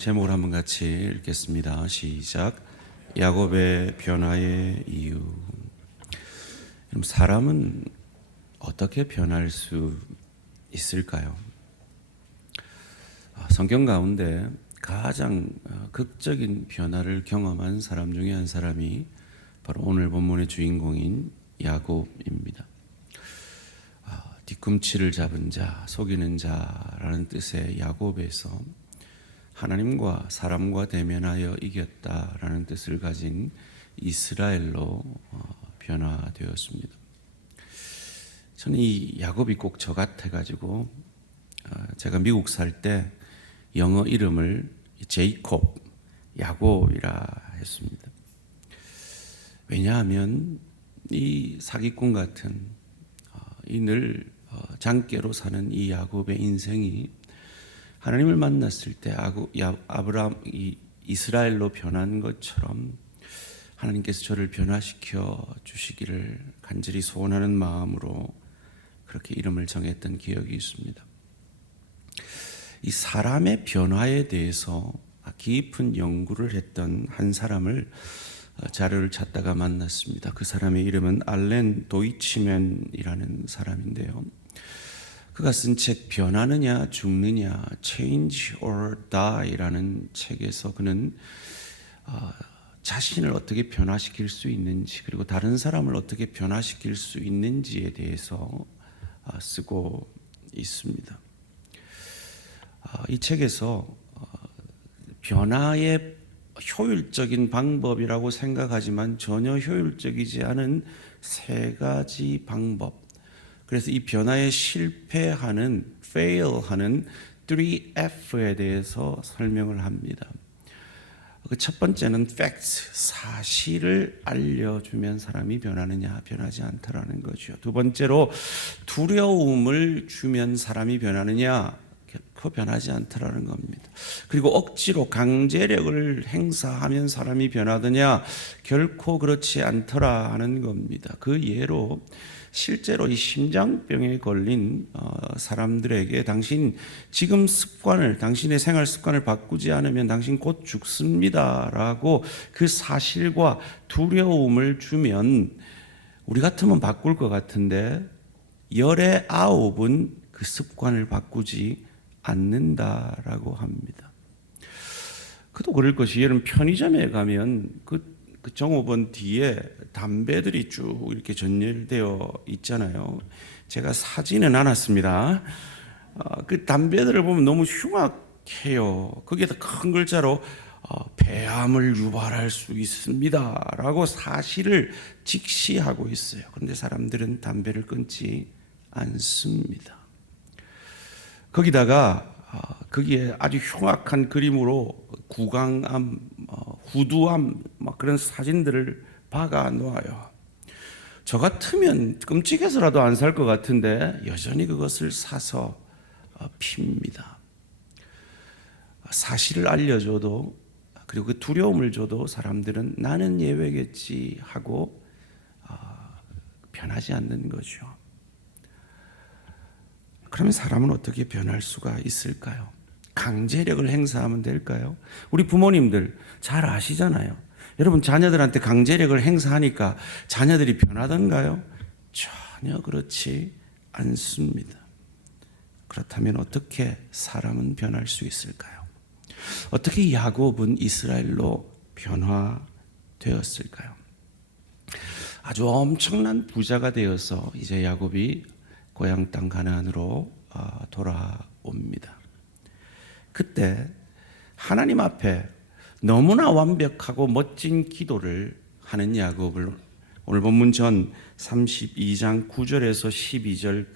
제목을 한번 같이 읽겠습니다. 시작. 야곱의 변화의 이유. 그럼 사람은 어떻게 변할 수 있을까요? 성경 가운데 가장 극적인 변화를 경험한 사람 중에 한 사람이 바로 오늘 본문의 주인공인 야곱입니다. 뒤꿈치를 잡은 자, 속이는 자라는 뜻의 야곱에서 하나님과 사람과 대면하여 이겼다라는 뜻을 가진 이스라엘로 변화되었습니다. 저는 이 야곱이 꼭 저 같아가지고 제가 미국 살 때 영어 이름을 제이콥, 야곱이라 했습니다. 왜냐하면 이 사기꾼 같은 이 늘 장깨로 사는 이 야곱의 인생이 하나님을 만났을 때 아브라함 이스라엘로 변한 것처럼 하나님께서 저를 변화시켜 주시기를 간절히 소원하는 마음으로 그렇게 이름을 정했던 기억이 있습니다. 이 사람의 변화에 대해서 깊은 연구를 했던 한 사람을 자료를 찾다가 만났습니다. 그 사람의 이름은 알렌 도이치맨이라는 사람인데요. 그가 쓴 책 변하느냐 죽느냐 Change or Die라는 책에서 그는 자신을 어떻게 변화시킬 수 있는지 그리고 다른 사람을 어떻게 변화시킬 수 있는지에 대해서 쓰고 있습니다. 이 책에서 변화의 효율적인 방법이라고 생각하지만 전혀 효율적이지 않은 세 가지 방법, 그래서 이 변화에 실패하는, fail하는 3F에 대해서 설명을 합니다. 그 첫 번째는 facts, 사실을 알려주면 사람이 변하느냐, 변하지 않다라는 거죠. 두 번째로 두려움을 주면 사람이 변하느냐, 결코 변하지 않다라는 겁니다. 그리고 억지로 강제력을 행사하면 사람이 변하느냐, 결코 그렇지 않더라 하는 겁니다. 그 예로 실제로 이 심장병에 걸린 사람들에게 당신 지금 습관을, 당신의 생활 습관을 바꾸지 않으면 당신 곧 죽습니다라고 그 사실과 두려움을 주면 우리 같으면 바꿀 것 같은데 10의 9은 그 습관을 바꾸지 않는다라고 합니다. 그도 그럴 것이 여러분 편의점에 가면 그 종업원 뒤에 담배들이 쭉 이렇게 전열되어 있잖아요. 제가 사지는 않았습니다. 그 담배들을 보면 너무 흉악해요. 거기에다 큰 글자로 폐암을 유발할 수 있습니다 라고 사실을 직시하고 있어요. 그런데 사람들은 담배를 끊지 않습니다. 거기다가 거기에 아주 흉악한 그림으로 구강암, 후두암 막 그런 사진들을 박아 놓아요. 저 같으면 끔찍해서라도 안 살 것 같은데 여전히 그것을 사서 핍니다. 사실을 알려줘도 그리고 그 두려움을 줘도 사람들은 나는 예외겠지 하고 변하지 않는 거죠. 그러면 사람은 어떻게 변할 수가 있을까요? 강제력을 행사하면 될까요? 우리 부모님들 잘 아시잖아요. 여러분 자녀들한테 강제력을 행사하니까 자녀들이 변하던가요? 전혀 그렇지 않습니다. 그렇다면 어떻게 사람은 변할 수 있을까요? 어떻게 야곱은 이스라엘로 변화되었을까요? 아주 엄청난 부자가 되어서 이제 야곱이 고향 땅 가나안으로 돌아옵니다. 그때 하나님 앞에 너무나 완벽하고 멋진 기도를 하는 야곱을 오늘 본문 전 32장 9절에서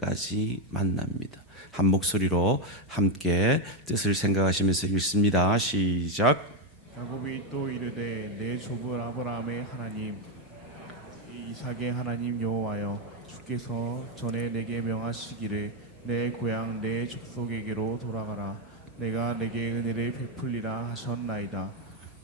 12절까지 만납니다. 한 목소리로 함께 뜻을 생각하시면서 읽습니다. 시작. 야곱이 또 이르되 내 조부 아브라함의 하나님 이삭의 하나님 여호와여 주께서 전에 내게 명하시기를 내 고향 내 족속에게로 돌아가라 내가 내게 은혜를 베풀리라 하셨나이다.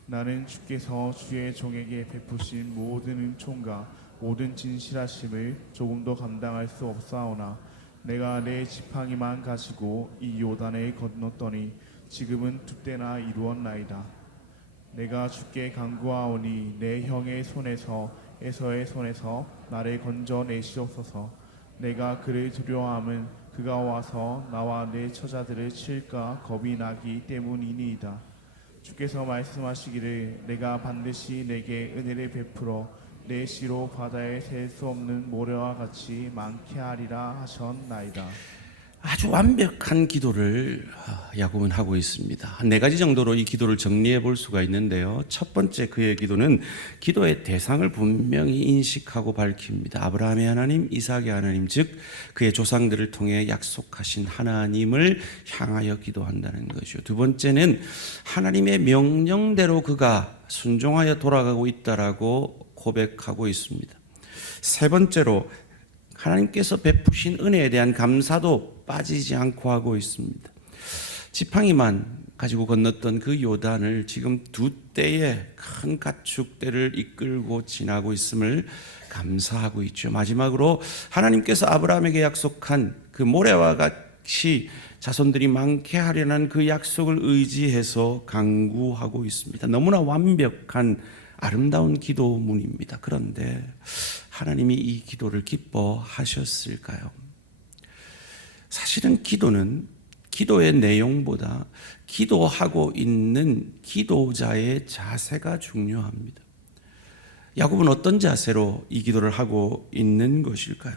나는 주께서 주의 종에게 베푸신 모든 은총과 모든 진실하심을 조금도 감당할 수 없사오나 내가 내 지팡이만 가지고 이 요단을 건넜더니 지금은 두 때나 이루었나이다. 내가 주께 간구하오니 내 형의 손에서 에서의 손에서 나를 건져내시옵소서. 내가 그를 두려워함은 그가 와서 나와 내 처자들을 칠까 겁이 나기 때문이니이다. 주께서 말씀하시기를 내가 반드시 내게 은혜를 베풀어 내 씨로 바다에 셀 수 없는 모래와 같이 많게 하리라 하셨나이다. 아주 완벽한 기도를 야곱은 하고 있습니다. 한 4가지 정도로 이 기도를 정리해 볼 수가 있는데요. 첫 번째 그의 기도는 기도의 대상을 분명히 인식하고 밝힙니다. 아브라함의 하나님, 이삭의 하나님, 즉 그의 조상들을 통해 약속하신 하나님을 향하여 기도한다는 것이요. 두 번째는 하나님의 명령대로 그가 순종하여 돌아가고 있다라고 고백하고 있습니다. 세 번째로 하나님께서 베푸신 은혜에 대한 감사도 빠지지 않고 하고 있습니다. 지팡이만 가지고 건넜던 그 요단을 지금 2대의 큰 가축대를 이끌고 지나고 있음을 감사하고 있죠. 마지막으로 하나님께서 아브라함에게 약속한 그 모래와 같이 자손들이 많게 하려는 그 약속을 의지해서 간구하고 있습니다. 너무나 완벽한 아름다운 기도문입니다. 그런데 하나님이 이 기도를 기뻐하셨을까요? 사실은 기도는 기도의 내용보다 기도하고 있는 기도자의 자세가 중요합니다. 야곱은 어떤 자세로 이 기도를 하고 있는 것일까요?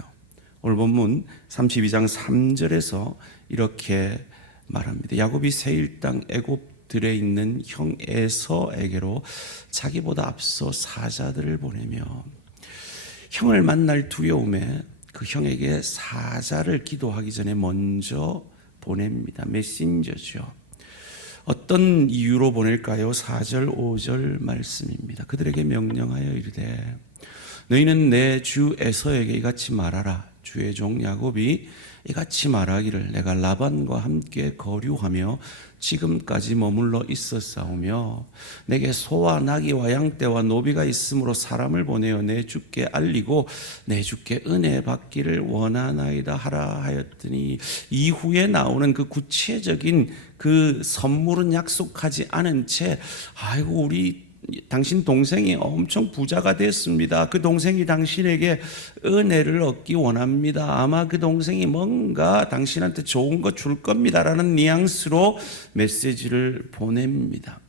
오늘 본문 32장 3절에서 이렇게 말합니다. 야곱이 세일 땅 애굽들에 있는 형 에서에게로 자기보다 앞서 사자들을 보내며 형을 만날 두려움에 그 형에게 사자를 기도하기 전에 먼저 보냅니다. 메신저죠. 어떤 이유로 보낼까요? 4절 5절 말씀입니다. 그들에게 명령하여 이르되 너희는 내 주 에서에게 이같이 말하라. 주의 종 야곱이 이같이 말하기를 내가 라반과 함께 거류하며 지금까지 머물러 있었사오며 내게 소와 나귀와 양떼와 노비가 있으므로 사람을 보내어 내 주께 알리고 내 주께 은혜 받기를 원하나이다 하라 하였더니 이후에 나오는 그 구체적인 그 선물은 약속하지 않은 채 아이고 우리 당신 동생이 엄청 부자가 됐습니다. 그 동생이 당신에게 은혜를 얻기 원합니다. 아마 그 동생이 뭔가 당신한테 좋은 거 줄 겁니다라는 뉘앙스로 메시지를 보냅니다.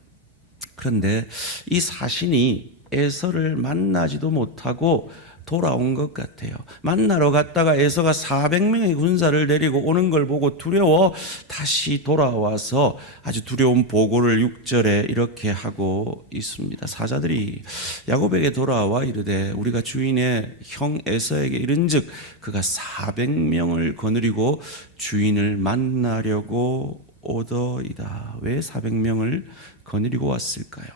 그런데 이 사신이 에서를 만나지도 못하고 돌아온 것 같아요. 만나러 갔다가 에서가 400명의 군사를 데리고 오는 걸 보고 두려워 다시 돌아와서 아주 두려운 보고를 6절에 이렇게 하고 있습니다. 사자들이 야곱에게 돌아와 이르되 우리가 주인의 형 에서에게 이른즉 그가 400명을 거느리고 주인을 만나려고 오더이다. 왜 400명을 거느리고 왔을까요?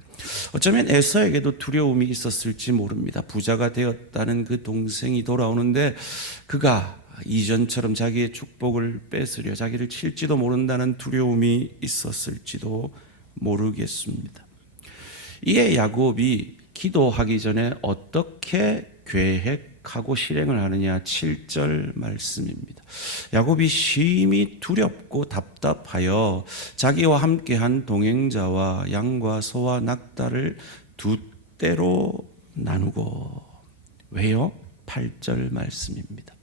어쩌면 에서에게도 두려움이 있었을지 모릅니다. 부자가 되었다는 그 동생이 돌아오는데 그가 이전처럼 자기의 축복을 뺏으려 자기를 칠지도 모른다는 두려움이 있었을지도 모르겠습니다. 이에 야곱이 기도하기 전에 어떻게 계획하고 실행을 하느냐 7절 말씀입니다. 야곱이 심히 두렵고 답답하여 자기와 함께한 동행자와 양과 소와 낙타를 2대로 나누고 왜요? 8절 말씀입니다.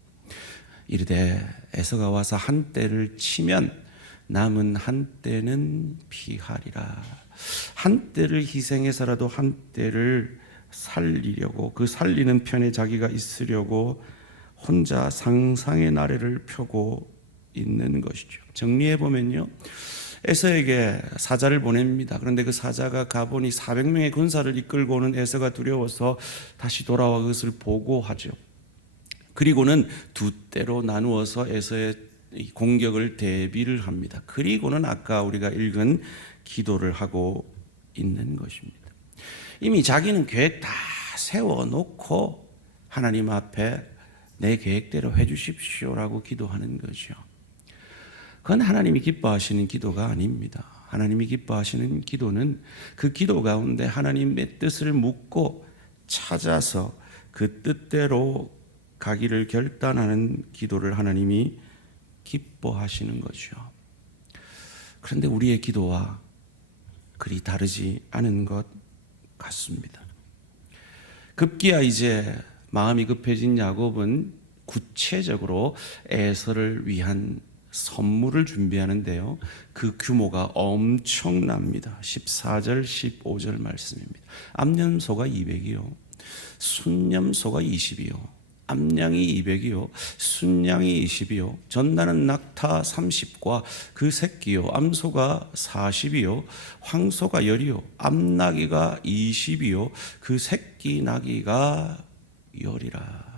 이르되 에서가 와서 한 떼를 치면 남은 한 떼는 피하리라. 한 떼를 희생해서라도 한 떼를 살리려고 그 살리는 편에 자기가 있으려고 혼자 상상의 나래를 펴고 있는 것이죠. 정리해 보면요, 에서에게 사자를 보냅니다. 그런데 그 사자가 가보니 400명의 군사를 이끌고 오는 에서가 두려워서 다시 돌아와 그것을 보고하죠. 그리고는 2대로 나누어서 에서의 공격을 대비를 합니다. 그리고는 아까 우리가 읽은 기도를 하고 있는 것입니다. 이미 자기는 계획 다 세워놓고 하나님 앞에 내 계획대로 해주십시오라고 기도하는 거죠. 그건 하나님이 기뻐하시는 기도가 아닙니다. 하나님이 기뻐하시는 기도는 그 기도 가운데 하나님의 뜻을 묻고 찾아서 그 뜻대로 가기를 결단하는 기도를 하나님이 기뻐하시는 거죠. 그런데 우리의 기도와 그리 다르지 않은 것 같습니다. 급기야 이제 마음이 급해진 야곱은 구체적으로 에서를 위한 선물을 준비하는데요. 그 규모가 엄청납니다. 14절 15절 말씀입니다. 암염소가 200이요 순염소가 20이요 암양이 200이요 순양이 20이요 전나는 낙타 30과 그 새끼요 암소가 40이요 황소가 10이요 암나귀가 20이요 그 새끼 나귀가 10이라.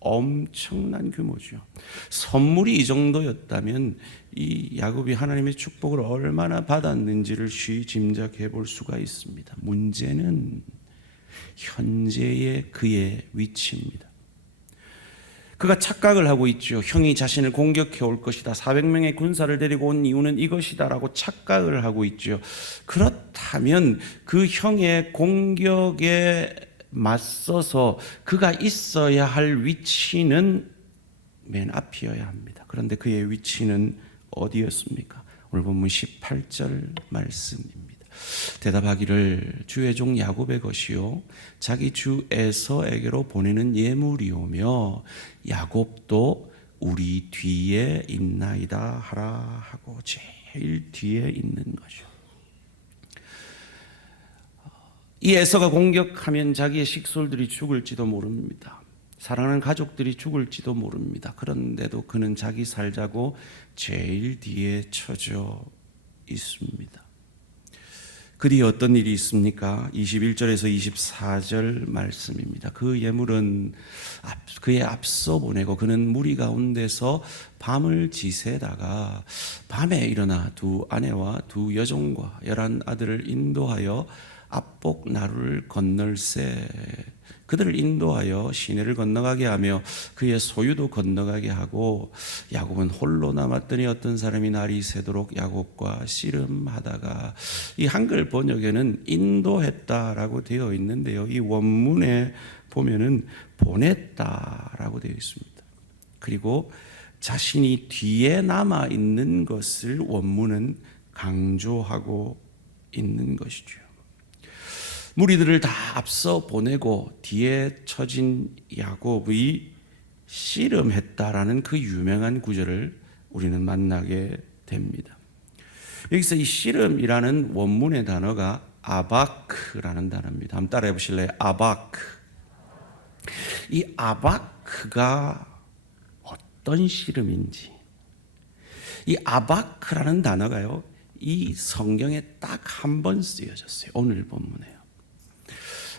엄청난 규모죠. 선물이 이 정도였다면 이 야곱이 하나님의 축복을 얼마나 받았는지를 쉬 짐작해 볼 수가 있습니다. 문제는 현재의 그의 위치입니다. 그가 착각을 하고 있죠. 형이 자신을 공격해 올 것이다. 400명의 군사를 데리고 온 이유는 이것이다라고 착각을 하고 있죠. 그렇다면 그 형의 공격에 맞서서 그가 있어야 할 위치는 맨 앞이어야 합니다. 그런데 그의 위치는 어디였습니까? 오늘 본문 18절 말씀입니다. 대답하기를 주의 종 야곱의 것이요 자기 주 에서에게로 보내는 예물이오며 야곱도 우리 뒤에 있나이다 하라 하고 제일 뒤에 있는 거죠. 이 에서가 공격하면 자기의 식솔들이 죽을지도 모릅니다. 사랑하는 가족들이 죽을지도 모릅니다. 그런데도 그는 자기 살자고 제일 뒤에 처져 있습니다. 그 뒤에 어떤 일이 있습니까? 21절에서 24절 말씀입니다. 그 예물은 그의 앞서 보내고 그는 무리 가운데서 밤을 지새다가 밤에 일어나 두 아내와 두 여종과 11 아들을 인도하여 압복 나루를 건널세 그들을 인도하여 시내를 건너가게 하며 그의 소유도 건너가게 하고 야곱은 홀로 남았더니 어떤 사람이 날이 새도록 야곱과 씨름하다가 이 한글 번역에는 인도했다라고 되어 있는데요. 이 원문에 보면은 보냈다라고 되어 있습니다. 그리고 자신이 뒤에 남아 있는 것을 원문은 강조하고 있는 것이죠. 무리들을 다 앞서 보내고 뒤에 처진 야곱이 씨름했다라는 그 유명한 구절을 우리는 만나게 됩니다. 여기서 이 씨름이라는 원문의 단어가 아바크라는 단어입니다. 한번 따라해 보실래요? 아바크. 이 아바크가 어떤 씨름인지, 이 아바크라는 단어가요, 이 성경에 딱 한 번 쓰여졌어요. 오늘 본문에요.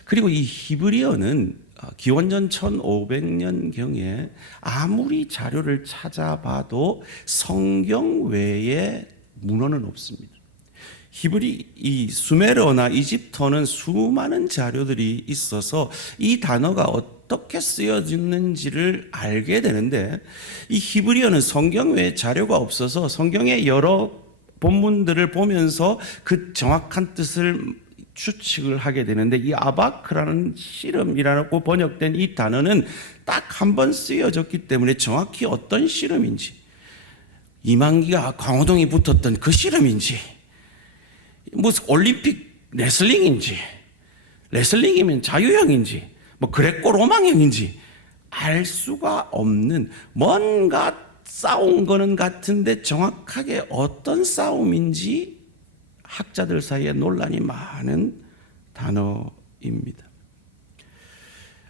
그리고 이 히브리어는 기원전 1500년경에 아무리 자료를 찾아봐도 성경 외에 문헌은 없습니다. 이 수메르어나 이집트어는 수많은 자료들이 있어서 이 단어가 어떻게 쓰여졌는지를 알게 되는데 이 히브리어는 성경 외에 자료가 없어서 성경의 여러 본문들을 보면서 그 정확한 뜻을 추측을 하게 되는데 이 아바크라는 씨름이라고 번역된 이 단어는 딱 한 번 쓰여졌기 때문에 정확히 어떤 씨름인지, 이만기가 강호동이 붙었던 그 씨름인지, 무슨 올림픽 레슬링인지, 레슬링이면 자유형인지, 뭐 그레코 로망형인지 알 수가 없는, 뭔가 싸운 거는 같은데 정확하게 어떤 싸움인지 학자들 사이에 논란이 많은 단어입니다.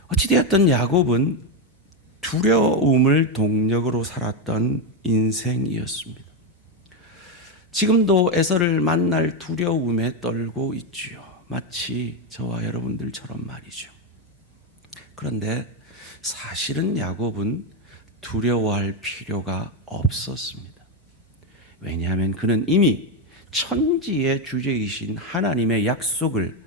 어찌되었든 야곱은 두려움을 동력으로 살았던 인생이었습니다. 지금도 에서를 만날 두려움에 떨고 있지요. 마치 저와 여러분들처럼 말이죠. 그런데 사실은 야곱은 두려워할 필요가 없었습니다. 왜냐하면 그는 이미 천지의 주제이신 하나님의 약속을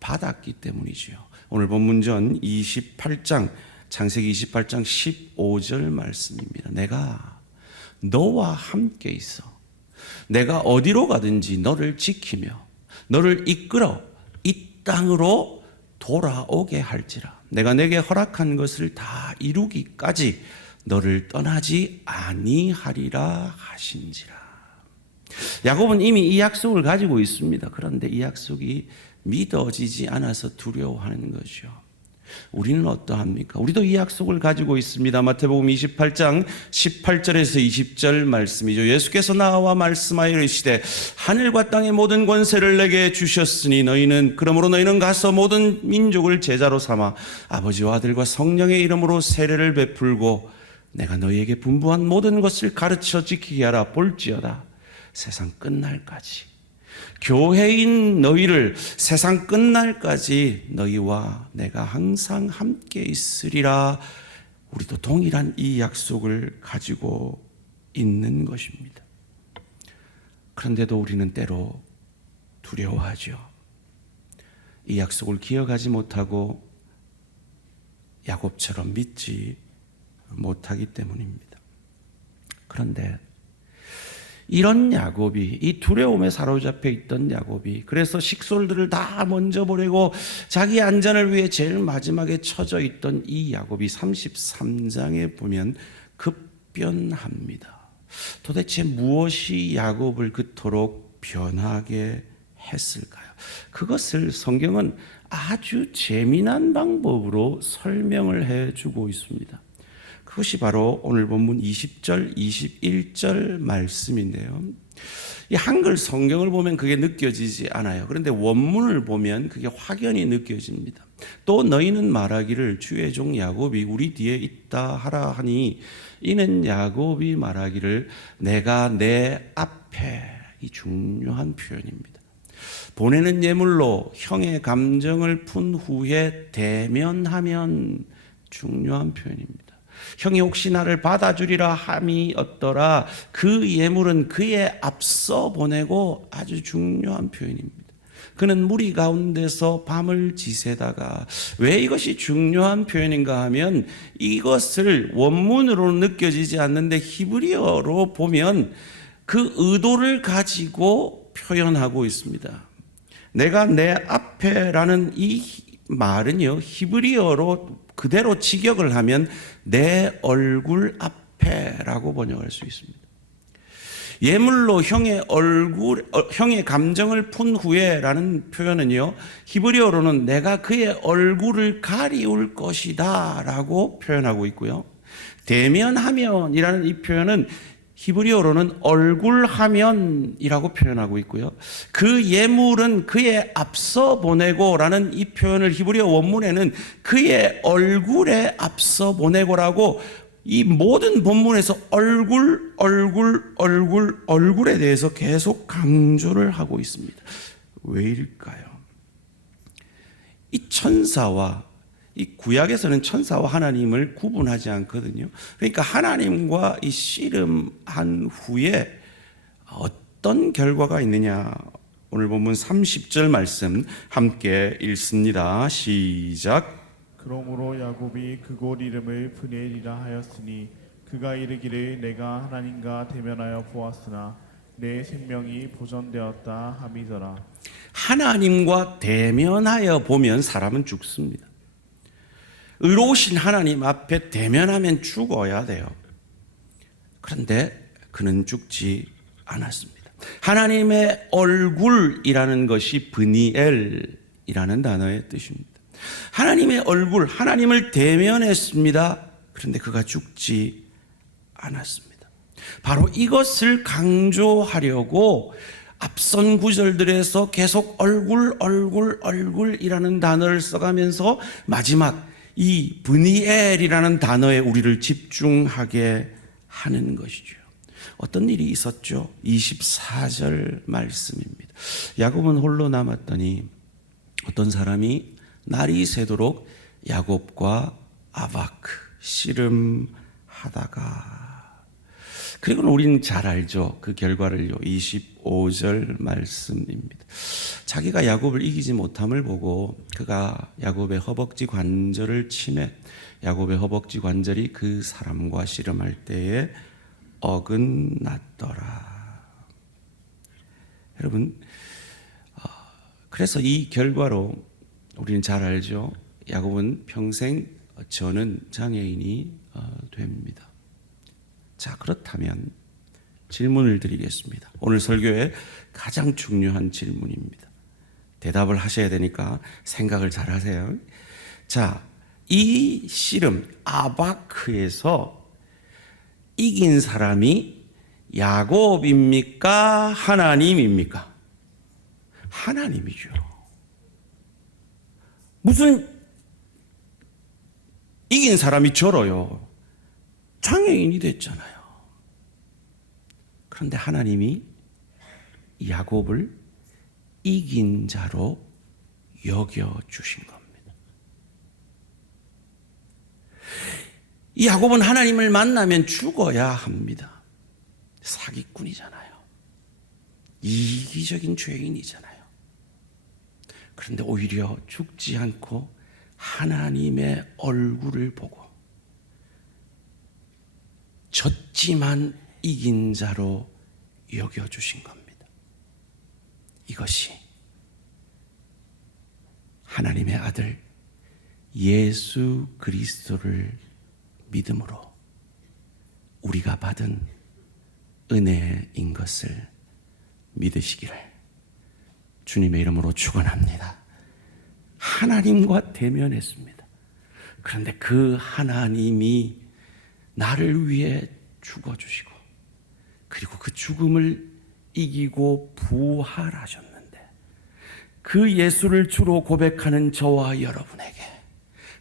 받았기 때문이지요. 오늘 본문전 28장, 창세기 28장 15절 말씀입니다. 내가 너와 함께 있어 내가 어디로 가든지 너를 지키며 너를 이끌어 이 땅으로 돌아오게 할지라. 내가 내게 허락한 것을 다 이루기까지 너를 떠나지 아니하리라 하신지라. 야곱은 이미 이 약속을 가지고 있습니다. 그런데 이 약속이 믿어지지 않아서 두려워하는 거죠. 우리는 어떠합니까? 우리도 이 약속을 가지고 있습니다. 마태복음 28장 18절에서 20절 말씀이죠. 예수께서 나와 말씀하여 이르시되 하늘과 땅의 모든 권세를 내게 주셨으니 그러므로 너희는 가서 모든 민족을 제자로 삼아 아버지와 아들과 성령의 이름으로 세례를 베풀고 내가 너희에게 분부한 모든 것을 가르쳐 지키게 하라. 볼지어다 세상 끝날까지 교회인 너희를 세상 끝날까지 너희와 내가 항상 함께 있으리라. 우리도 동일한 이 약속을 가지고 있는 것입니다. 그런데도 우리는 때로 두려워하죠. 이 약속을 기억하지 못하고 야곱처럼 믿지 못하기 때문입니다. 그런데 이런 야곱이, 이 두려움에 사로잡혀 있던 야곱이, 그래서 식솔들을 다 먼저 보내고 자기 안전을 위해 제일 마지막에 처져 있던 이 야곱이 33장에 보면 급변합니다. 도대체 무엇이 야곱을 그토록 변하게 했을까요? 그것을 성경은 아주 재미난 방법으로 설명을 해주고 있습니다. 그것이 바로 오늘 본문 20절, 21절 말씀인데요. 이 한글 성경을 보면 그게 느껴지지 않아요. 그런데 원문을 보면 그게 확연히 느껴집니다. 또 너희는 말하기를 주의 종 야곱이 우리 뒤에 있다 하라 하니 이는 야곱이 말하기를 내가 내 앞에, 이 중요한 표현입니다. 보내는 예물로 형의 감정을 푼 후에 대면하면, 중요한 표현입니다. 형이 혹시 나를 받아주리라 함이 어떠라. 그 예물은 그에 앞서 보내고, 아주 중요한 표현입니다. 그는 무리 가운데서 밤을 지새다가, 왜 이것이 중요한 표현인가 하면 이것을 원문으로는 느껴지지 않는데 히브리어로 보면 그 의도를 가지고 표현하고 있습니다. 내가 내 앞에라는 이 말은요, 히브리어로 그대로 직역을 하면 내 얼굴 앞에라고 번역할 수 있습니다. 예물로 형의 감정을 푼 후에라는 표현은요, 히브리어로는 내가 그의 얼굴을 가리울 것이다 라고 표현하고 있고요. 대면하면이라는 이 표현은 히브리어로는 얼굴하면이라고 표현하고 있고요. 그 예물은 그의 앞서 보내고라는 이 표현을 히브리어 원문에는 그의 얼굴에 앞서 보내고라고, 이 모든 본문에서 얼굴에 대해서 계속 강조를 하고 있습니다. 왜일까요? 이 천사와, 이 구약에서는 천사와 하나님을 구분하지 않거든요. 그러니까 하나님과 이 씨름한 후에 어떤 결과가 있느냐, 오늘 본문 30절 말씀 함께 읽습니다. 시작. 그러므로 야곱이 그곳 이름을 브네리라 하였으니 그가 이르기를 내가 하나님과 대면하여 보았으나 내 생명이 보존되었다 함이더라. 하나님과 대면하여 보면 사람은 죽습니다. 의로우신 하나님 앞에 대면하면 죽어야 돼요. 그런데 그는 죽지 않았습니다. 하나님의 얼굴이라는 것이 브니엘이라는 단어의 뜻입니다. 하나님의 얼굴, 하나님을 대면했습니다. 그런데 그가 죽지 않았습니다. 바로 이것을 강조하려고 앞선 구절들에서 계속 얼굴이라는 단어를 써가면서 마지막 이 브니엘이라는 단어에 우리를 집중하게 하는 것이죠. 어떤 일이 있었죠? 24절 말씀입니다. 야곱은 홀로 남았더니 어떤 사람이 날이 새도록 야곱과 아바크 씨름하다가, 그리고 우리는 잘 알죠. 그 결과를요. 25절 말씀입니다. 자기가 야곱을 이기지 못함을 보고 그가 야곱의 허벅지 관절을 치매 야곱의 허벅지 관절이 그 사람과 씨름할 때에 어긋났더라. 여러분, 그래서 이 결과로 우리는 잘 알죠. 야곱은 평생 저는 장애인이 됩니다. 자, 그렇다면 질문을 드리겠습니다. 오늘 설교의 가장 중요한 질문입니다. 대답을 하셔야 되니까 생각을 잘 하세요. 자, 이 씨름 아바크에서 이긴 사람이 야곱입니까? 하나님입니까? 하나님이죠. 무슨 이긴 사람이 절어요. 장애인이 됐잖아요. 그런데 하나님이 야곱을 이긴 자로 여겨주신 겁니다. 이 야곱은 하나님을 만나면 죽어야 합니다. 사기꾼이잖아요. 이기적인 죄인이잖아요. 그런데 오히려 죽지 않고 하나님의 얼굴을 보고 졌지만 이긴 자로 여겨주신 겁니다. 이것이 하나님의 아들 예수 그리스도를 믿음으로 우리가 받은 은혜인 것을 믿으시기를 주님의 이름으로 축원합니다. 하나님과 대면했습니다. 그런데 그 하나님이 나를 위해 죽어주시고 그리고 그 죽음을 이기고 부활하셨는데 그 예수를 주로 고백하는 저와 여러분에게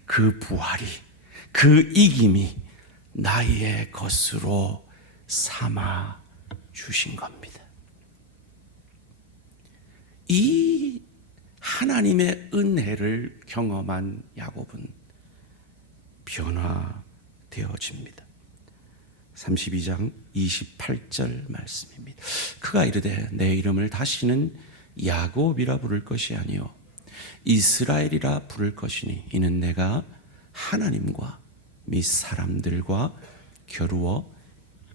그 부활이 그 이김이 나의 것으로 삼아 주신 겁니다. 이 하나님의 은혜를 경험한 야곱은 변화되어집니다. 32장 28절 말씀입니다. 그가 이르되 내 이름을 다시는 야곱이라 부를 것이 아니요 이스라엘이라 부를 것이니 이는 내가 하나님과 및 사람들과 겨루어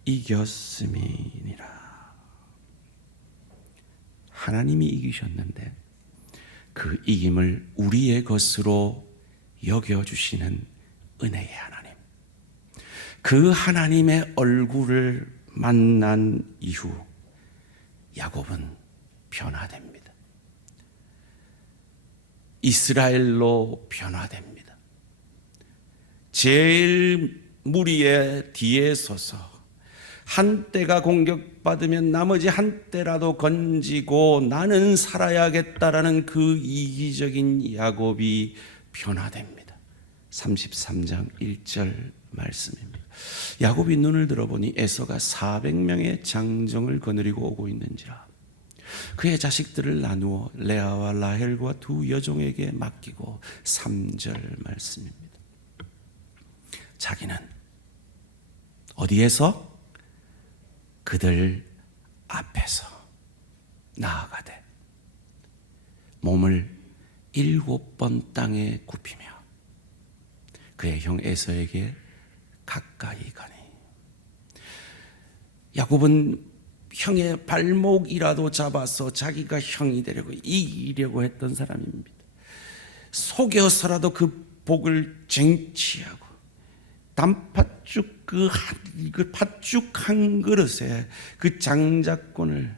이겼음이니라. 하나님이 이기셨는데 그 이김을 우리의 것으로 여겨주시는 은혜의 하나님, 그 하나님의 얼굴을 만난 이후 야곱은 변화됩니다. 이스라엘로 변화됩니다. 제일 무리의 뒤에 서서 한 때가 공격받으면 나머지 한 때라도 건지고 나는 살아야겠다라는 그 이기적인 야곱이 변화됩니다. 33장 1절 말씀입니다. 야곱이 눈을 들어보니 에서가 400명의 장정을 거느리고 오고 있는지라 그의 자식들을 나누어 레아와 라헬과 두 여종에게 맡기고 3절 말씀입니다. 자기는 어디에서? 그들 앞에서 나아가되 몸을 7번 땅에 굽히며 그의 형 에서에게 가까이 가니 야곱은 형의 발목이라도 잡아서 자기가 형이 되려고 이기려고 했던 사람입니다. 속여서라도 그 복을 쟁취하고 단팥죽 그 팥죽 한 그릇에 그 장자권을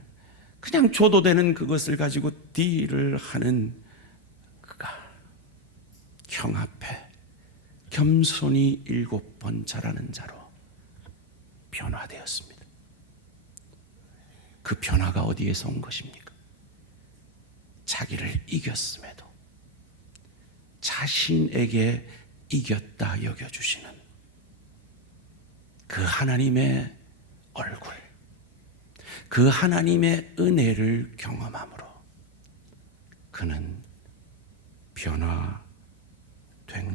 그냥 줘도 되는 그것을 가지고 딜을 하는 그가 형 앞에 겸손히 7번 절하는 자로 변화되었습니다. 그 변화가 어디에서 온 것입니까? 자기를 이겼음에도 자신에게 이겼다 여겨주시는 그 하나님의 얼굴, 그 하나님의 은혜를 경험함으로 그는 변화된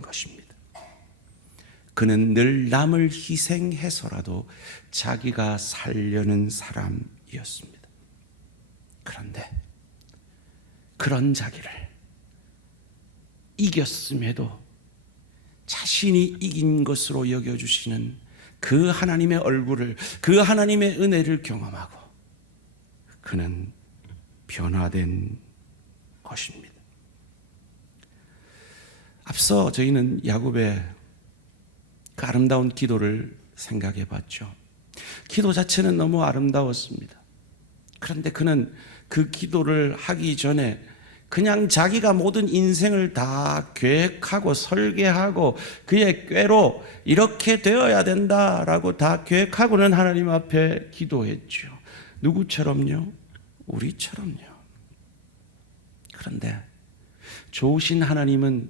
것입니다. 그는 늘 남을 희생해서라도 자기가 살려는 사람이었습니다. 그런데 그런 자기를 이겼음에도 자신이 이긴 것으로 여겨주시는 그 하나님의 얼굴을, 그 하나님의 은혜를 경험하고 그는 변화된 것입니다. 앞서 저희는 야곱의 그 아름다운 기도를 생각해 봤죠. 기도 자체는 너무 아름다웠습니다. 그런데 그는 그 기도를 하기 전에 그냥 자기가 모든 인생을 다 계획하고 설계하고 그의 꾀로 이렇게 되어야 된다라고 다 계획하고는 하나님 앞에 기도했죠. 누구처럼요? 우리처럼요. 그런데 좋으신 하나님은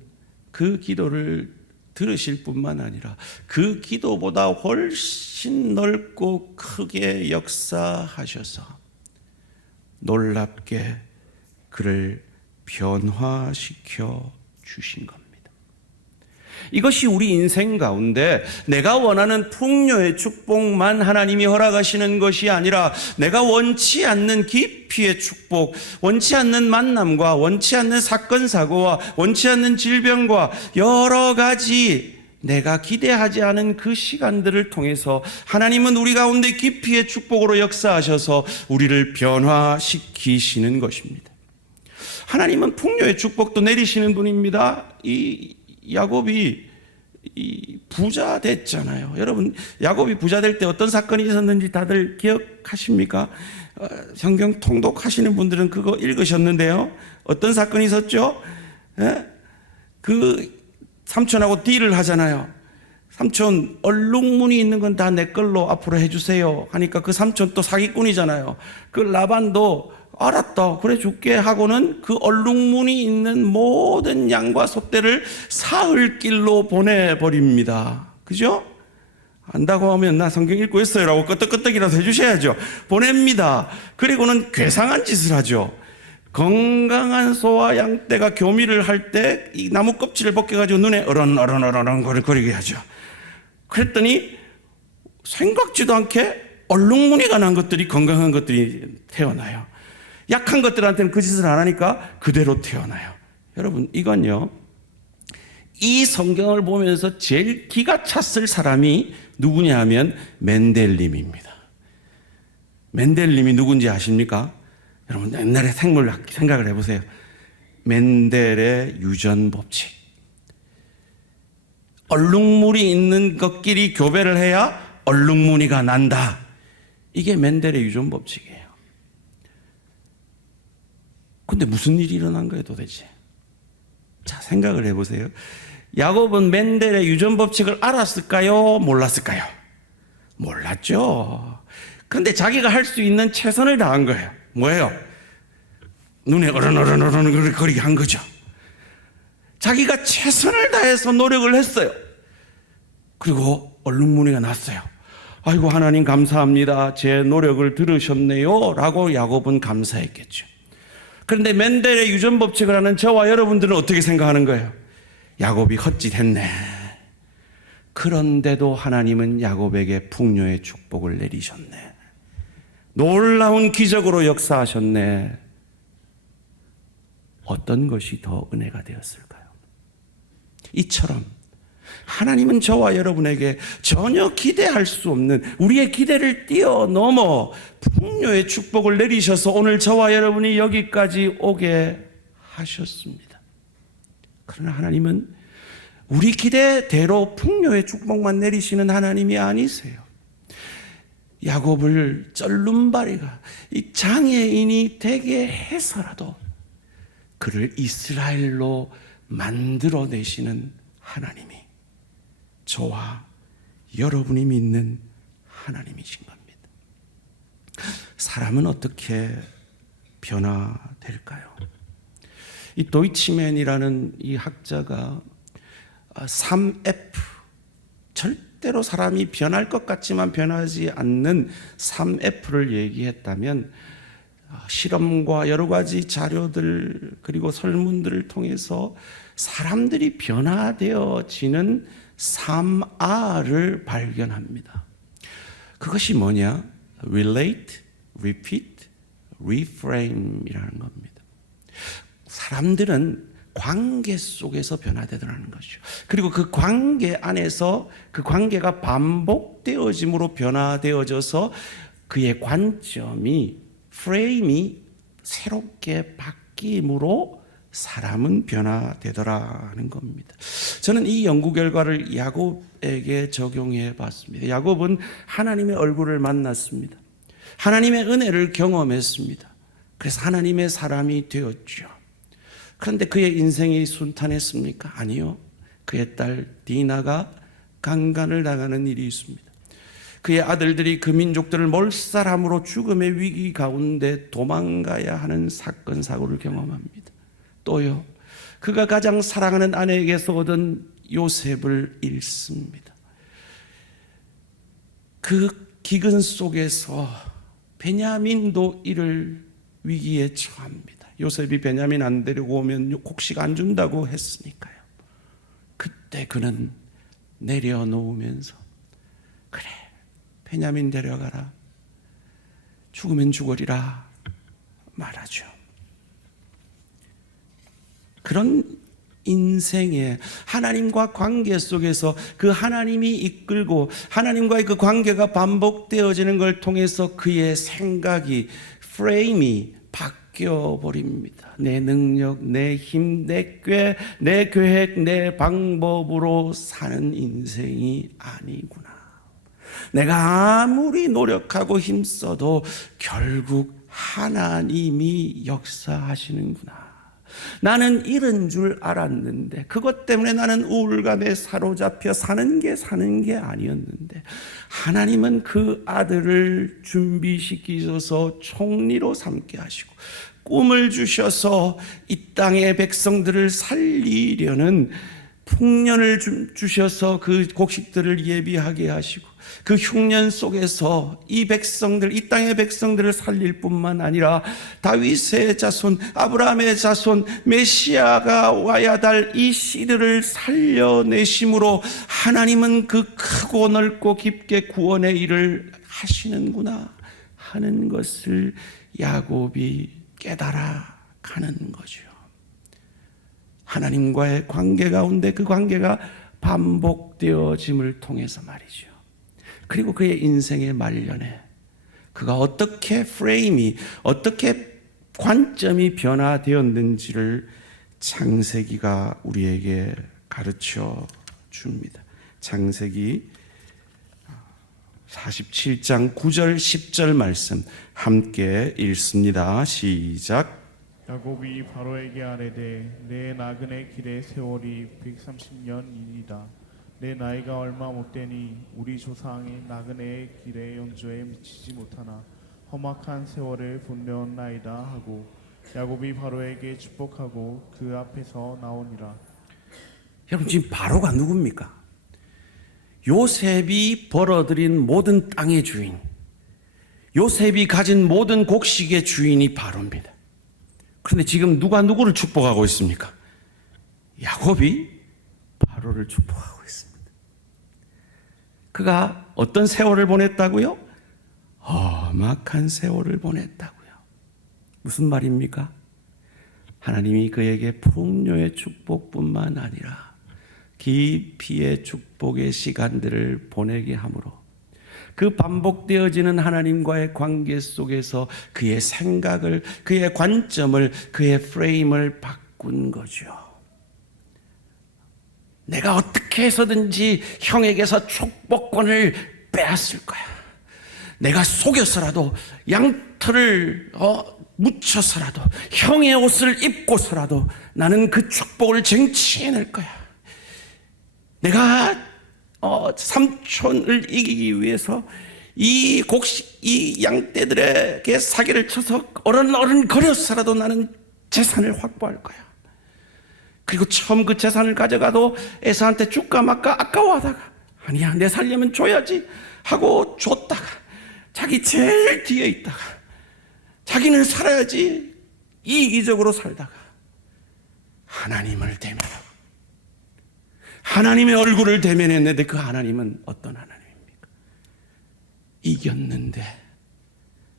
그 기도를 들으실 뿐만 아니라 그 기도보다 훨씬 넓고 크게 역사하셔서 놀랍게 그를 변화시켜 주신 겁니다. 이것이 우리 인생 가운데 내가 원하는 풍요의 축복만 하나님이 허락하시는 것이 아니라 내가 원치 않는 깊이의 축복, 원치 않는 만남과 원치 않는 사건 사고와 원치 않는 질병과 여러 가지 내가 기대하지 않은 그 시간들을 통해서 하나님은 우리 가운데 깊이의 축복으로 역사하셔서 우리를 변화시키시는 것입니다. 하나님은 풍요의 축복도 내리시는 분입니다. 이 야곱이 부자 됐잖아요. 여러분, 야곱이 부자 될 때 어떤 사건이 있었는지 다들 기억하십니까? 성경 통독하시는 분들은 그거 읽으셨는데요. 어떤 사건이 있었죠? 그 삼촌하고 딜을 하잖아요. 삼촌, 얼룩무늬 있는 건 다 내 걸로 앞으로 해주세요 하니까 그 삼촌 또 사기꾼이잖아요. 그 라반도 알았다, 그래 줄게 하고는 그 얼룩무늬 있는 모든 양과 소떼를 사흘길로 보내버립니다. 그죠? 안다고 하면 나 성경 읽고 있어요 라고 끄떡끄떡이라도 해주셔야죠. 보냅니다. 그리고는 괴상한 짓을 하죠. 건강한 소와 양떼가 교미를 할 때 이 나무 껍질을 벗겨가지고 눈에 어런어런어런 거리게 하죠. 그랬더니 생각지도 않게 얼룩무늬가 난 것들이, 건강한 것들이 태어나요. 약한 것들한테는 그 짓을 안 하니까 그대로 태어나요. 여러분, 이건요, 이 성경을 보면서 제일 기가 찼을 사람이 누구냐 하면 맨델님입니다. 맨델님이 누군지 아십니까? 여러분, 옛날에 생물 생각을 해보세요. 맨델의 유전 법칙. 얼룩무늬 있는 것끼리 교배를 해야 얼룩무늬가 난다. 이게 맨델의 유전 법칙이에요. 근데 무슨 일이 일어난 거예요 도대체? 자, 생각을 해보세요. 야곱은 맨델의 유전 법칙을 알았을까요? 몰랐을까요? 몰랐죠. 근데 자기가 할 수 있는 최선을 다한 거예요. 뭐예요? 눈에 어른어른 거리게 한 거죠. 자기가 최선을 다해서 노력을 했어요. 그리고 얼룩무늬가 났어요. 아이고, 하나님 감사합니다, 제 노력을 들으셨네요 라고 야곱은 감사했겠죠. 그런데 맨델의 유전 법칙을 하는 저와 여러분들은 어떻게 생각하는 거예요? 야곱이 헛짓했네. 그런데도 하나님은 야곱에게 풍요의 축복을 내리셨네. 놀라운 기적으로 역사하셨네. 어떤 것이 더 은혜가 되었을까요? 이처럼 하나님은 저와 여러분에게 전혀 기대할 수 없는, 우리의 기대를 뛰어넘어 풍요의 축복을 내리셔서 오늘 저와 여러분이 여기까지 오게 하셨습니다. 그러나 하나님은 우리 기대대로 풍요의 축복만 내리시는 하나님이 아니세요. 야곱을 쩔눈바리가 이 장애인이 되게 해서라도 그를 이스라엘로 만들어내시는 하나님이 저와 여러분이 믿는 하나님이신 겁니다. 사람은 어떻게 변화될까요? 이 도이치맨이라는 이 학자가 3F, 절대로 사람이 변할 것 같지만 변하지 않는 3F를 얘기했다면, 실험과 여러 가지 자료들 그리고 설문들을 통해서 사람들이 변화되어지는 3R을 발견합니다. 그것이 뭐냐? Relate, Repeat, Reframe이라는 겁니다. 사람들은 관계 속에서 변화되더라는 것이죠. 그리고 그 관계 안에서 그 관계가 반복되어짐으로 변화되어져서 그의 관점이, 프레임이 새롭게 바뀜으로 사람은 변화되더라 하는 겁니다. 저는 이 연구 결과를 야곱에게 적용해 봤습니다. 야곱은 하나님의 얼굴을 만났습니다. 하나님의 은혜를 경험했습니다. 그래서 하나님의 사람이 되었죠. 그런데 그의 인생이 순탄했습니까? 아니요. 그의 딸 디나가 강간을 당하는 일이 있습니다. 그의 아들들이 그 민족들을 몰살함으로 죽음의 위기 가운데 도망가야 하는 사건 사고를 경험합니다. 또요, 그가 가장 사랑하는 아내에게서 얻은 요셉을 잃습니다. 그 기근 속에서 베냐민도 이를 위기에 처합니다. 요셉이 베냐민 안 데리고 오면 곡식 안 준다고 했으니까요. 그때 그는 내려놓으면서 그래, 베냐민 데려가라, 죽으면 죽으리라 말하죠. 그런 인생에 하나님과 관계 속에서 그 하나님이 이끌고 하나님과의 그 관계가 반복되어지는 걸 통해서 그의 생각이, 프레임이 바뀌어 버립니다. 내 능력, 내 힘, 내 꾀, 내 계획, 내 방법으로 사는 인생이 아니구나. 내가 아무리 노력하고 힘써도 결국 하나님이 역사하시는구나. 나는 이런 줄 알았는데, 그것 때문에 나는 우울감에 사로잡혀 사는 게 아니었는데, 하나님은 그 아들을 준비시키셔서 총리로 삼게 하시고 꿈을 주셔서 이 땅의 백성들을 살리려는 풍년을 주셔서 그 곡식들을 예비하게 하시고 그 흉년 속에서 이 백성들, 이 땅의 백성들을 살릴 뿐만 아니라 다윗의 자손, 아브라함의 자손, 메시아가 와야 될 이 시대를 살려내심으로 하나님은 그 크고 넓고 깊게 구원의 일을 하시는구나 하는 것을 야곱이 깨달아 가는 거죠. 하나님과의 관계 가운데 그 관계가 반복되어짐을 통해서 말이죠. 그리고 그의 인생의 말년에 그가 어떻게 프레임이, 어떻게 관점이 변화되었는지를 창세기가 우리에게 가르쳐 줍니다. 창세기 47장 9절 10절 말씀 함께 읽습니다. 시작. 야곱이 바로에게 아뢰되 내 나그네 길의 세월이 130년이니이다. 내 나이가 얼마 못되니 우리 조상의 나그네의 길의 연조에 미치지 못하나 험악한 세월을 분배었나이다 하고 야곱이 바로에게 축복하고 그 앞에서 나오니라. 여러분, 지금 바로가 누굽니까? 요셉이 벌어들인 모든 땅의 주인, 요셉이 가진 모든 곡식의 주인이 바로입니다. 그런데 지금 누가 누구를 축복하고 있습니까? 야곱이 바로를 축복하고 있습니다. 그가 어떤 세월을 보냈다고요? 험악한 세월을 보냈다고요. 무슨 말입니까? 하나님이 그에게 풍요의 축복뿐만 아니라 깊이의 축복의 시간들을 보내게 함으로 그 반복되어지는 하나님과의 관계 속에서 그의 생각을, 그의 관점을, 그의 프레임을 바꾼 거죠. 내가 어떻게 해서든지 형에게서 축복권을 빼앗을 거야. 내가 속여서라도 양털을 묻혀서라도 형의 옷을 입고서라도 나는 그 축복을 쟁취해낼 거야. 내가 삼촌을 이기기 위해서 이 양떼들에게 사기를 쳐서 어른거려서라도 나는 재산을 확보할 거야. 그리고 처음 그 재산을 가져가도 에사한테 줄까 말까 아까워하다가 아니야, 내 살려면 줘야지 하고 줬다가 자기 제일 뒤에 있다가 자기는 살아야지 이기적으로 살다가 하나님을 대면하고 하나님의 얼굴을 대면했는데 그 하나님은 어떤 하나님입니까? 이겼는데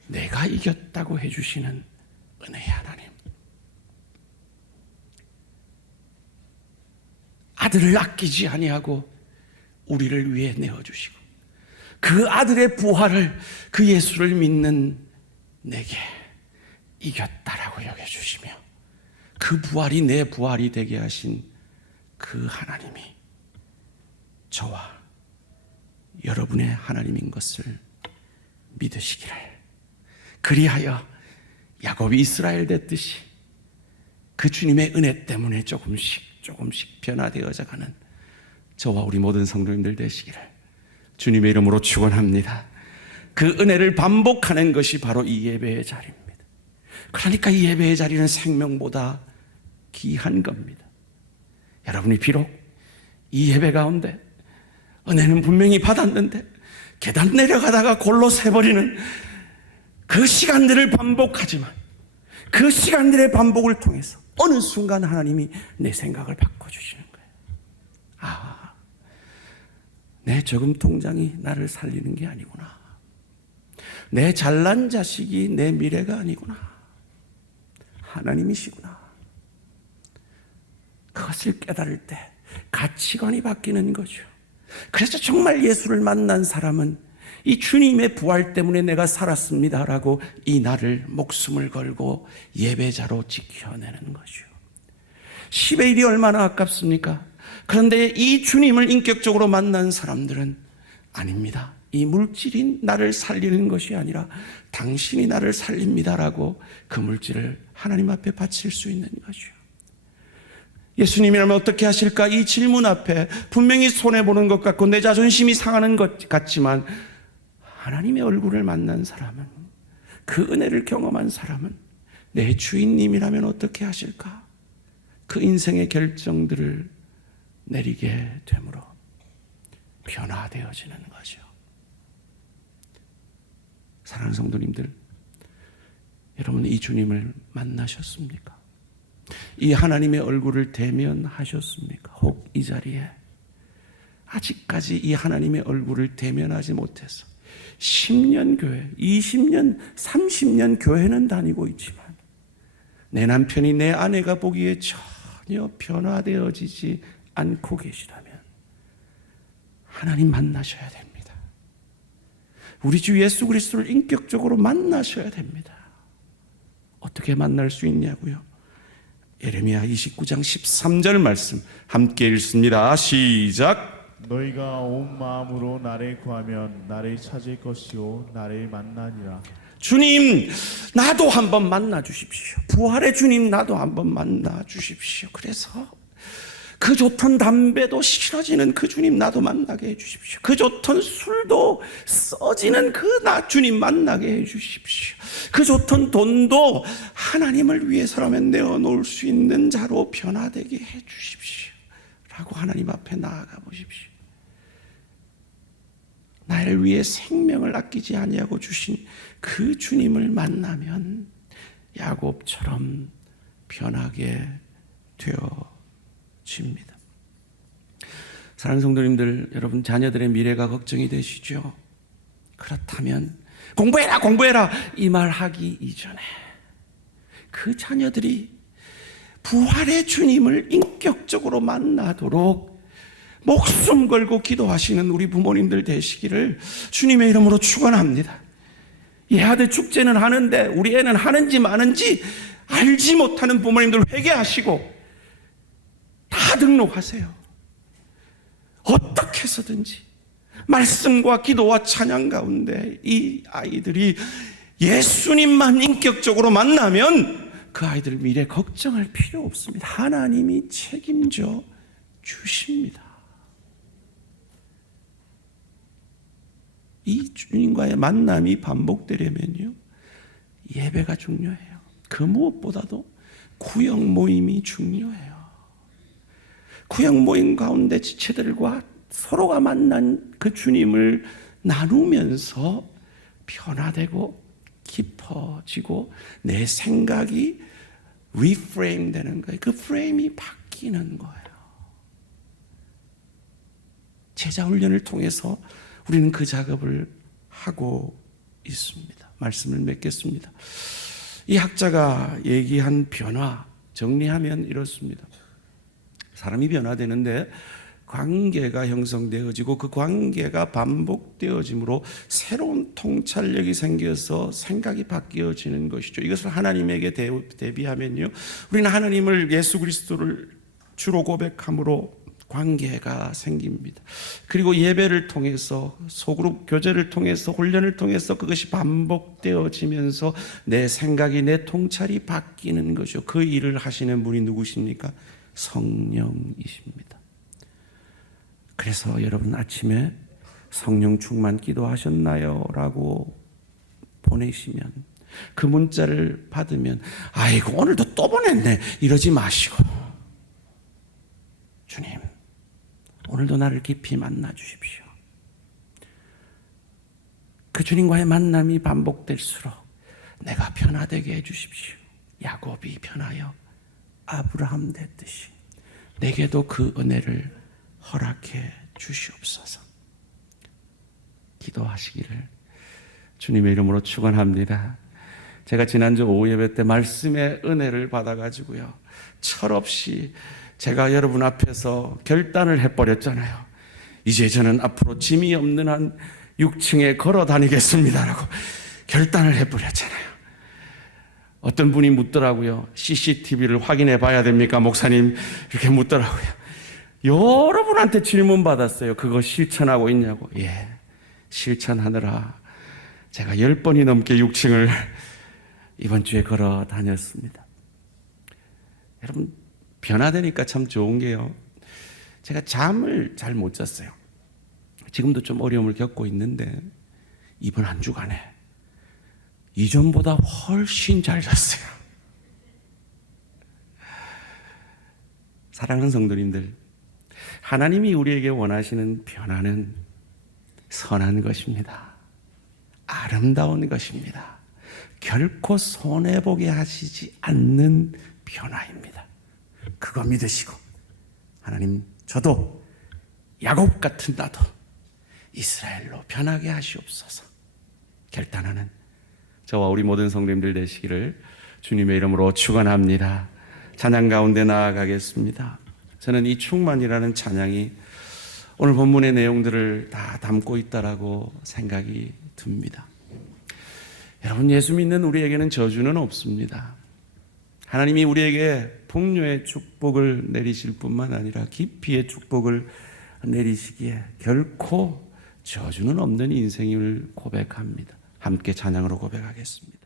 내가 이겼다고 해주시는 은혜의 하나님. 아들을 아끼지 아니하고 우리를 위해 내어주시고 그 아들의 부활을, 그 예수를 믿는 내게 이겼다라고 여겨주시며 그 부활이 내 부활이 되게 하신 그 하나님이 저와 여러분의 하나님인 것을 믿으시기를, 그리하여 야곱이 이스라엘 됐듯이 그 주님의 은혜 때문에 조금씩 변화되어져 가는 저와 우리 모든 성도님들 되시기를 주님의 이름으로 축원합니다. 그 은혜를 반복하는 것이 바로 이 예배의 자리입니다. 그러니까 이 예배의 자리는 생명보다 귀한 겁니다. 여러분이 비록 이 예배 가운데 은혜는 분명히 받았는데 계단 내려가다가 골로 새버리는 그 시간들을 반복하지만 그 시간들의 반복을 통해서 어느 순간 하나님이 내 생각을 바꿔주시는 거예요. 아, 내 저금 통장이 나를 살리는 게 아니구나. 내 잘난 자식이 내 미래가 아니구나. 하나님이시구나. 그것을 깨달을 때 가치관이 바뀌는 거죠. 그래서 정말 예수를 만난 사람은 이 주님의 부활 때문에 내가 살았습니다라고 이 날을 목숨을 걸고 예배자로 지켜내는 거죠. 10의 1이 얼마나 아깝습니까? 그런데 이 주님을 인격적으로 만난 사람들은 아닙니다. 이 물질이 나를 살리는 것이 아니라 당신이 나를 살립니다라고 그 물질을 하나님 앞에 바칠 수 있는 거죠. 예수님이라면 어떻게 하실까? 이 질문 앞에 분명히 손해보는 것 같고 내 자존심이 상하는 것 같지만 하나님의 얼굴을 만난 사람은, 그 은혜를 경험한 사람은 내 주인님이라면 어떻게 하실까? 그 인생의 결정들을 내리게 되므로 변화되어지는 거죠. 사랑하는 성도님들, 여러분 이 주님을 만나셨습니까? 이 하나님의 얼굴을 대면하셨습니까? 혹 이 자리에 아직까지 이 하나님의 얼굴을 대면하지 못해서 10년 교회, 20년, 30년 교회는 다니고 있지만 내 남편이, 내 아내가 보기에 전혀 변화되어지지 않고 계시다면 하나님 만나셔야 됩니다. 우리 주 예수 그리스도를 인격적으로 만나셔야 됩니다. 어떻게 만날 수 있냐고요? 예레미야 29장 13절 말씀 함께 읽습니다. 시작. 너희가 온 마음으로 나를 구하면 나를 찾을 것이요 나를 만나니라. 주님 나도 한번 만나 주십시오. 부활의 주님 나도 한번 만나 주십시오. 그래서 그 좋던 담배도 싫어지는 그 주님 나도 만나게 해 주십시오. 그 좋던 술도 써지는 그 나 주님 만나게 해 주십시오. 그 좋던 돈도 하나님을 위해서라면 내어놓을 수 있는 자로 변화되게 해 주십시오 라고 하나님 앞에 나아가 보십시오. 나를 위해 생명을 아끼지 아니하고 주신 그 주님을 만나면 야곱처럼 변하게 되어집니다. 사랑하는 성도님들, 여러분 자녀들의 미래가 걱정이 되시죠? 그렇다면 공부해라 이 말 하기 이전에 그 자녀들이 부활의 주님을 인격적으로 만나도록 목숨 걸고 기도하시는 우리 부모님들 되시기를 주님의 이름으로 축원합니다. 이 아들 축제는 하는데 우리 애는 하는지 마는지 알지 못하는 부모님들 회개하시고 다 등록하세요. 어떻게 해서든지 말씀과 기도와 찬양 가운데 이 아이들이 예수님만 인격적으로 만나면 그 아이들 미래 걱정할 필요 없습니다. 하나님이 책임져 주십니다. 이 주님과의 만남이 반복되려면요, 예배가 중요해요. 그 무엇보다도 구역 모임이 중요해요. 구역 모임 가운데 지체들과 서로가 만난 그 주님을 나누면서 변화되고 깊어지고 내 생각이 리프레임 되는 거예요. 그 프레임이 바뀌는 거예요. 제자 훈련을 통해서 우리는 그 작업을 하고 있습니다. 말씀을 맺겠습니다. 이 학자가 얘기한 변화 정리하면 이렇습니다. 사람이 변화되는데 관계가 형성되어지고 그 관계가 반복되어짐으로 새로운 통찰력이 생겨서 생각이 바뀌어지는 것이죠. 이것을 하나님에게 대비하면요, 우리는 하나님을, 예수 그리스도를 주로 고백함으로 관계가 생깁니다. 그리고 예배를 통해서, 소그룹 교제를 통해서, 훈련을 통해서 그것이 반복되어지면서 내 생각이, 내 통찰이 바뀌는 거죠. 그 일을 하시는 분이 누구십니까? 성령이십니다. 그래서 여러분 아침에 성령 충만 기도하셨나요? 라고 보내시면, 그 문자를 받으면 아이고 오늘도 또 보냈네 이러지 마시고, 주님 오늘도 나를 깊이 만나 주십시오. 그 주님과의 만남이 반복될수록 내가 변화되게 해 주십시오. 야곱이 변하여 아브라함 됐듯이 내게도 그 은혜를 허락해 주시옵소서. 기도하시기를 주님의 이름으로 축원합니다. 제가 지난주 오후 예배 때 말씀의 은혜를 받아가지고요, 철없이 제가 여러분 앞에서 결단을 해버렸잖아요. 이제 저는 앞으로 짐이 없는 한 6층에 걸어 다니겠습니다라고 결단을 해버렸잖아요. 어떤 분이 묻더라고요. CCTV를 확인해 봐야 됩니까, 목사님? 이렇게 묻더라고요. 여러분한테 질문 받았어요. 그거 실천하고 있냐고. 예, 실천하느라 제가 10번이 넘게 6층을 이번 주에 걸어 다녔습니다. 여러분, 변화되니까 참 좋은 게요, 제가 잠을 잘 못 잤어요. 지금도 좀 어려움을 겪고 있는데 이번 한 주간에 이전보다 훨씬 잘 잤어요. 사랑하는 성도님들, 하나님이 우리에게 원하시는 변화는 선한 것입니다. 아름다운 것입니다. 결코 손해보게 하시지 않는 변화입니다. 그거 믿으시고, 하나님 저도 야곱 같은 나도 이스라엘로 변하게 하시옵소서 결단하는 저와 우리 모든 성도님들 되시기를 주님의 이름으로 축원합니다. 찬양 가운데 나아가겠습니다. 저는 이 충만이라는 찬양이 오늘 본문의 내용들을 다 담고 있다라고 생각이 듭니다. 여러분, 예수 믿는 우리에게는 저주는 없습니다. 하나님이 우리에게 풍요의 축복을 내리실 뿐만 아니라 깊이의 축복을 내리시기에 결코 저주는 없는 인생임을 고백합니다. 함께 찬양으로 고백하겠습니다.